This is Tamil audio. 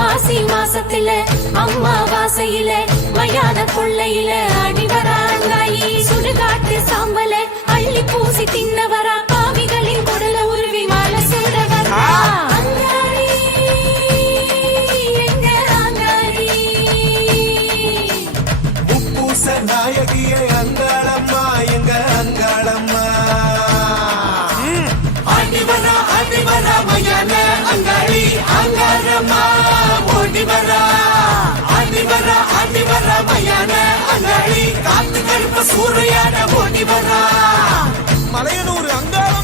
மாசி மாசத்துல அம்மாவாசையில மயான கொள்ளையில அடிவராங்காயி சுடுகாட்டு சாம்பல அள்ளி பூசி தின்னவரா பாவிகளின் குடல உருவி மாலை சுடவரா நாயகியே அங்காளம்மா எங்க அங்காளம்மா ஆடிவரா மையான அங்காளி அங்காரம்மா ஓடிவரா ஆடிவரா மையான அங்காளி காத்து கருப்ப சூறையான ஓடிவரா மலையனூர் அங்காள